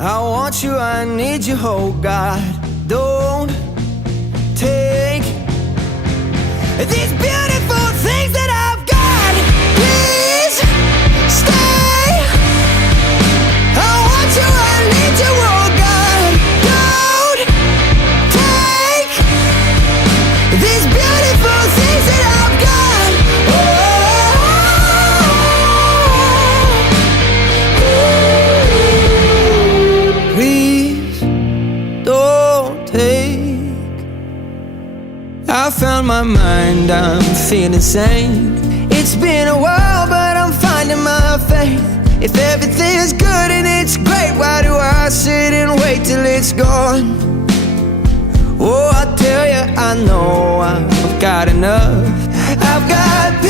I want you, I need you, oh God. Don't take these beautiful things that I've got. Please stay. I want you, I need you, oh God. Don't take these beautiful things that I've got. Please don't take. I found my mind, I'm feeling sane. It's been a while, but I'm finding my faith. If everything's good and it's great, why do I sit and wait till it's gone? Oh, I tell you, I know I've got enough. I've got